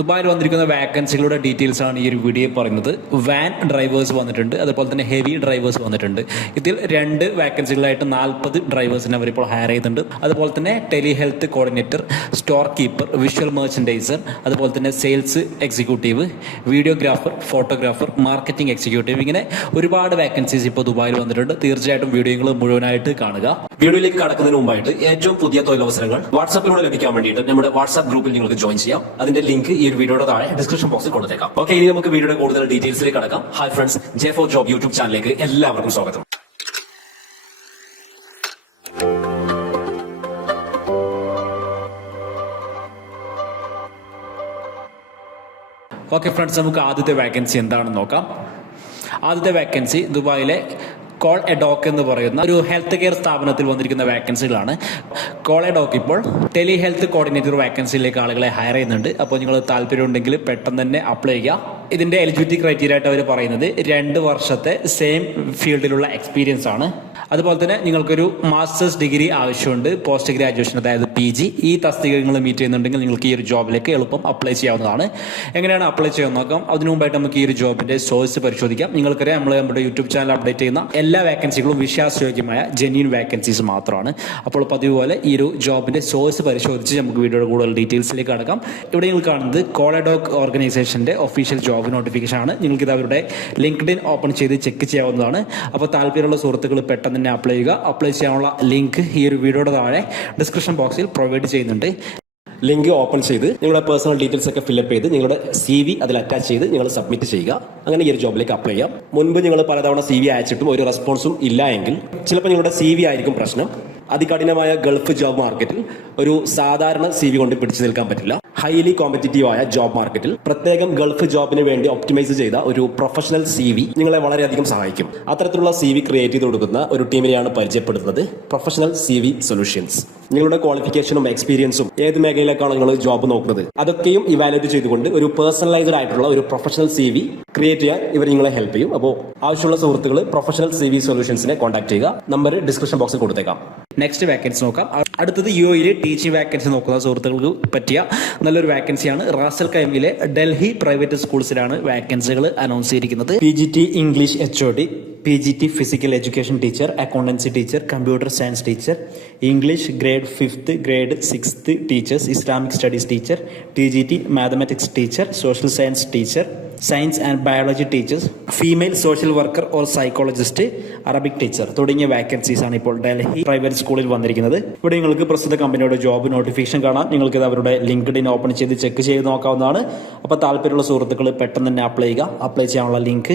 ദുബായിൽ വന്നിരിക്കുന്ന വാക്കൻസികളുടെ ഡീറ്റെയിൽസ് ആണ് ഈ ഒരു വീഡിയോ പറയുന്നത്. വാൻ ഡ്രൈവേഴ്സ് വന്നിട്ടുണ്ട് അതുപോലെ തന്നെ ഹെവി ഡ്രൈവേഴ്സ് വന്നിട്ടുണ്ട്. ഇതിൽ രണ്ട് വാക്കൻസികളായിട്ട് നാൽപ്പത് ഡ്രൈവേഴ്സിനെ അവരിപ്പോൾ ഹയർ ചെയ്തിട്ടുണ്ട്. അതുപോലെ തന്നെ tele health coordinator store keeper visual merchandiser അതുപോലെ തന്നെ sales executive videographer photographer marketing executive ഇങ്ങനെ ഒരുപാട് വാക്കൻസീസ് ഇപ്പോൾ ദുബായിൽ വന്നിട്ടുണ്ട്. തീർച്ചയായിട്ടും വീഡിയോകൾ മുഴുവനായിട്ട് കാണുക. വീഡിയോയിലേക്ക് കടക്കുന്നതിന് മുമ്പായിട്ട് ഏറ്റവും പുതിയ തൊഴിലവസരങ്ങൾ വാട്സാപ്പിലൂടെ ലഭിക്കാൻ വേണ്ടിയിട്ട് നമ്മുടെ വാട്സാപ്പ് ഗ്രൂപ്പിൽ നിങ്ങൾക്ക് ജോയിൻ ചെയ്യാം. അതിന്റെ ലിങ്ക് ഈ ഒരു വീഡിയോയുടെ താഴെ ഡിസ്ക്രിപ്ഷൻ ബോക്സിൽ കൊടുത്തേക്കാം. ഓക്കെ ഇനി നമുക്ക് വീഡിയോയുടെ കൂടുതൽ ഡീറ്റെയിൽസിലേക്ക് കടക്കാം. Hi friends J for job YouTube ചാനലിലേക്ക് എല്ലാവർക്കും സ്വാഗതം. ഓക്കെ ഫ്രണ്ട്സ് നമുക്ക് ആദ്യത്തെ വാക്കൻസി എന്താണെന്ന് നോക്കാം. ആദ്യത്തെ വാക്കൻസി ദുബായിലെ കോൾ എഡോക്ക് എന്ന് പറയുന്ന ഒരു ഹെൽത്ത് കെയർ സ്ഥാപനത്തിൽ വന്നിരിക്കുന്ന വാക്കൻസികളാണ്. കോൾ എഡോക്ക് ഇപ്പോൾ ടെലി ഹെൽത്ത് കോർഡിനേറ്റർ വാക്കൻസിയിലേക്ക് ആളുകളെ ഹയർ ചെയ്യുന്നുണ്ട്. അപ്പോൾ നിങ്ങൾ താല്പര്യമുണ്ടെങ്കിൽ പെട്ടെന്ന് തന്നെ അപ്ലൈ ചെയ്യുക. ഇതിന്റെ എലിജിബിലിറ്റി ക്രൈറ്റീരിയ ആയിട്ട് അവർ പറയുന്നത് രണ്ട് വർഷത്തെ സെയിം ഫീൽഡിലുള്ള എക്സ്പീരിയൻസ് ആണ് അതുപോലെ തന്നെ നിങ്ങൾക്കൊരു മാസ്റ്റേഴ്സ് ഡിഗ്രി ആവശ്യമുണ്ട് പോസ്റ്റ് ഗ്രാജുവേഷൻ അതായത് പി ജി ഈ തസ്തികകൾ മീറ്റ് ചെയ്യുന്നുണ്ടെങ്കിൽ നിങ്ങൾക്ക് ഈ ഒരു ജോബിലേക്ക് എളുപ്പം അപ്ലൈ ചെയ്യാവുന്നതാണ്. എങ്ങനെയാണ് അപ്ലൈ ചെയ്യാൻ നോക്കാം? അതിനു മുമ്പായിട്ട് നമുക്ക് ഈ ഒരു ജോബിന്റെ സോഴ്സ് പരിശോധിക്കാം. നിങ്ങൾക്കറിയാം നമ്മൾ നമ്മുടെ യൂട്യൂബ് ചാനൽ അപ്ഡേറ്റ് ചെയ്യുന്ന എല്ലാ വേക്കൻസികളും വിശ്വാസയോഗ്യമായ ജെന്യൂൻ വേക്കൻസീസ് മാത്രമാണ്. അപ്പോൾ പതിവ് പോലെ ഈ ഒരു ജോബിന്റെ സോഴ്സ് പരിശോധിച്ച് നമുക്ക് വീഡിയോയുടെ കൂടുതൽ ഡീറ്റെയിൽസിലേക്ക് കടക്കാം. ഇവിടെ നിങ്ങൾ കാണുന്നത് കോളഡോക് ഓർഗനൈസേഷന്റെ ഒഫീഷ്യൽ ജോബ് നോട്ടിഫിക്കേഷൻ ആണ്. നിങ്ങൾക്ക് ഇത് അവരുടെ ലിങ്ക്ഡിൻ ഓപ്പൺ ചെയ്ത് ചെക്ക് ചെയ്യാവുന്നതാണ്. അപ്പോൾ താല്പര്യമുള്ള സുഹൃത്തുക്കൾ പെട്ടെന്ന് തന്നെ അപ്ലൈ ചെയ്യുക. അപ്ലൈ ചെയ്യാനുള്ള ലിങ്ക് ഈ ഒരു വീഡിയോയുടെ താഴെ ഡിസ്ക്രിപ്ഷൻ ബോക്സിൽ പ്രൊവൈഡ് ചെയ്യുന്നുണ്ട്. ലിങ്ക് ഓപ്പൺ ചെയ്ത് നിങ്ങളുടെ പേഴ്സണൽ ഡീറ്റെയിൽസ് ഒക്കെ ഫില്ലപ്പ് ചെയ്ത് നിങ്ങളുടെ സി വി അതിൽ അറ്റാച്ച് ചെയ്ത് നിങ്ങൾ സബ്മിറ്റ് ചെയ്യുക. അങ്ങനെ ഈ ഒരു ജോബിലേക്ക് അപ്ലൈ ചെയ്യാം. മുൻപ് നിങ്ങൾ പലതവണ സി വി അയച്ചിട്ടും ഒരു റെസ്പോൺസും ഇല്ല എങ്കിൽ ചിലപ്പോൾ നിങ്ങളുടെ സി വി ആയിരിക്കും പ്രശ്നം. അതികഠിനമായ ഗൾഫ് ജോബ് മാർക്കറ്റിൽ ഒരു സാധാരണ സി വി കൊണ്ട് പിടിച്ചു നിൽക്കാൻ പറ്റില്ല. ഹൈലി കോമ്പറ്റീറ്റീവ് ആയ ജോബ് മാർക്കറ്റിൽ പ്രത്യേകം ഗൾഫ് ജോബിന് വേണ്ടി ഒപ്റ്റിമൈസ് ചെയ്ത ഒരു പ്രൊഫഷണൽ സി വി നിങ്ങളെ വളരെയധികം സഹായിക്കും. അത്തരത്തിലുള്ള സി വി ക്രിയേറ്റ് ചെയ്ത് കൊടുക്കുന്ന ഒരു ടീമിനെയാണ് പരിചയപ്പെടുത്തുന്നത് പ്രൊഫഷണൽ സി വി സൊല്യൂഷൻസ് നിങ്ങളുടെ ക്വാളിഫിക്കേഷനും എക്സ്പീരിയൻസും ഏത് മേഖലയിലേക്കാണ് നിങ്ങൾ ജോബ് നോക്കുന്നത്? അതൊക്കെയും ഇവാലുവേറ്റ് ചെയ്തുകൊണ്ട് ഒരു പേഴ്സണലൈസ്ഡ് ആയിട്ടുള്ള ഒരു പ്രൊഫഷണൽ സി വി ക്രിയേറ്റ് ചെയ്യാൻ ഇവർ നിങ്ങളെ ഹെൽപ്പ് ചെയ്യും. അപ്പോൾ ആവശ്യമുള്ള സുഹൃത്തുക്കൾ പ്രൊഫഷണൽ സി വി സൊല്യൂഷൻസിനെ കോൺടാക്ട് ചെയ്യുക. നമ്പർ ഡിസ്ക്രിപ്ഷൻ ബോക്സിൽ കൊടുത്തേക്കാം. നെക്സ്റ്റ് വാക്കൻസി നോക്കാം. അടുത്തത് യു എയിലെ ടീച്ചിങ് വാക്കൻസി നോക്കുന്ന സുഹൃത്തുക്കൾക്ക് പറ്റിയ നല്ലൊരു വാക്കൻസിയാണ് റാസൽ കൈമിലെ ഡൽഹി പ്രൈവറ്റ് സ്കൂൾസിലാണ് വാക്കൻസികൾ അനൗൺസ് ചെയ്തിരിക്കുന്നത്. P G T English H O D P G T physical education teacher accountancy teacher computer science teacher English grade fifth grade sixth teachers Islamic studies teacher T G T mathematics teacher social science teacher science and biology teachers female social worker or psychologist Arabic teacher തുടങ്ങിയ vacancies ആണ് ഇപ്പോൾ Delhi private സ്കൂളിൽ വന്നിരിക്കുന്നത്. ഇവിടെ നിങ്ങൾക്ക് പ്രസ്തുത കമ്പനിയുടെ job notification കാണാം. നിങ്ങൾക്ക് ഇത് അവരുടെ ഇൻ ഓപ്പൺ ചെയ്ത് ചെക്ക് ചെയ്ത് നോക്കാവുന്നതാണ്. അപ്പോൾ താല്പര്യമുള്ള സുഹൃത്തുക്കൾ പെട്ടെന്ന് തന്നെ അപ്ലൈ ചെയ്യുക. അപ്ലൈ ചെയ്യാനുള്ള ലിങ്ക്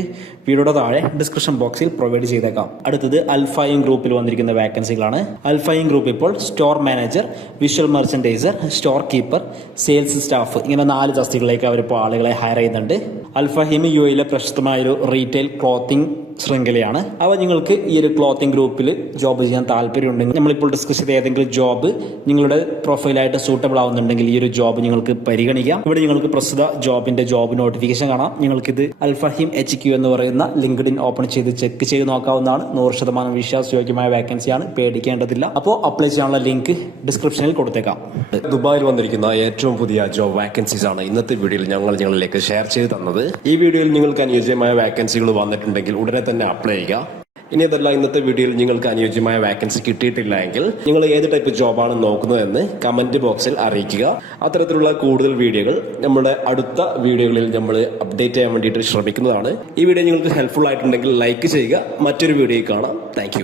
വീഡിയോയുടെ താഴെ ഡിസ്ക്രിപ്ഷൻ ബോക്സിൽ പ്രൊവൈഡ് ചെയ്തേക്കാം. അടുത്തത് അൽഫായും ഗ്രൂപ്പിൽ വന്നിരിക്കുന്ന വാക്കൻസികളാണ് അൽഫായും ഗ്രൂപ്പ് ഇപ്പോൾ store manager visual merchandiser store keeper sales staff ഇങ്ങനെ നാല് തസ്തികളിലേക്ക് അവരിപ്പോൾ ആളുകളെ ഹയർ ചെയ്യുന്നുണ്ട്. അൽഫഹിം യുയിലെ പ്രശസ്തമായൊരു റീറ്റെയിൽ ക്ലോത്തിങ് ശൃംഖലയാണ്. അവ നിങ്ങൾക്ക് ഈ ഒരു ക്ലോത്തിങ് ഗ്രൂപ്പിൽ ജോബ് ചെയ്യാൻ താല്പര്യമുണ്ടെങ്കിൽ നമ്മളിപ്പോൾ ഡിസ്കസ് ചെയ്ത ഏതെങ്കിലും ജോബ് നിങ്ങളുടെ പ്രൊഫൈലായിട്ട് സൂട്ടബിൾ ആവുന്നുണ്ടെങ്കിൽ ഈ ഒരു ജോബ് നിങ്ങൾക്ക് പരിഗണിക്കാം. ഇവിടെ നിങ്ങൾക്ക് പ്രസ്തുത ജോബിന്റെ ജോബ് നോട്ടിഫിക്കേഷൻ കാണാം. നിങ്ങൾക്കിത് അൽഫഹീം എച്ച് ക്യു എന്ന് പറയുന്ന ലിങ്ക്ഡിൻ ഓപ്പൺ ചെയ്ത് ചെക്ക് ചെയ്ത് നോക്കാവുന്നതാണ്. നൂറ് ശതമാനം വിശ്വാസയോഗ്യമായ വേക്കൻസിയാണ് പേടിക്കേണ്ടതില്ല. അപ്പോൾ അപ്ലൈ ചെയ്യാനുള്ള ലിങ്ക് ഡിസ്ക്രിപ്ഷനിൽ കൊടുത്തേക്കാം. ദുബായിൽ വന്നിരിക്കുന്ന ഏറ്റവും പുതിയ ജോബ് വാക്കൻസീസ് ആണ് ഇന്നത്തെ വീഡിയോയിൽ ഞങ്ങൾ നിങ്ങളിലേക്ക് ഷെയർ ചെയ്ത് തന്നത്. ഈ വീഡിയോയിൽ നിങ്ങൾക്ക് അനുയോജ്യമായ വാക്കൻസികൾ വന്നിട്ടുണ്ടെങ്കിൽ ഉടനെ തന്നെ അപ്ലൈ ചെയ്യുക. ഇനി അതല്ല ഇന്നത്തെ വീഡിയോയിൽ നിങ്ങൾക്ക് അനുയോജ്യമായ വാക്കൻസി കിട്ടിയിട്ടില്ല എങ്കിൽ നിങ്ങൾ ഏത് ടൈപ്പ് ജോബാണ് നോക്കുന്നതെന്ന് കമന്റ് ബോക്സിൽ അറിയിക്കുക. അത്തരത്തിലുള്ള കൂടുതൽ വീഡിയോകൾ നമ്മുടെ അടുത്ത വീഡിയോകളിൽ നമ്മൾ അപ്ഡേറ്റ് ചെയ്യാൻ വേണ്ടിയിട്ട് ശ്രമിക്കുന്നതാണ്. ഈ വീഡിയോ നിങ്ങൾക്ക് ഹെൽപ്ഫുൾ ആയിട്ടുണ്ടെങ്കിൽ ലൈക്ക് ചെയ്യുക. മറ്റൊരു വീഡിയോ കാണാം. താങ്ക്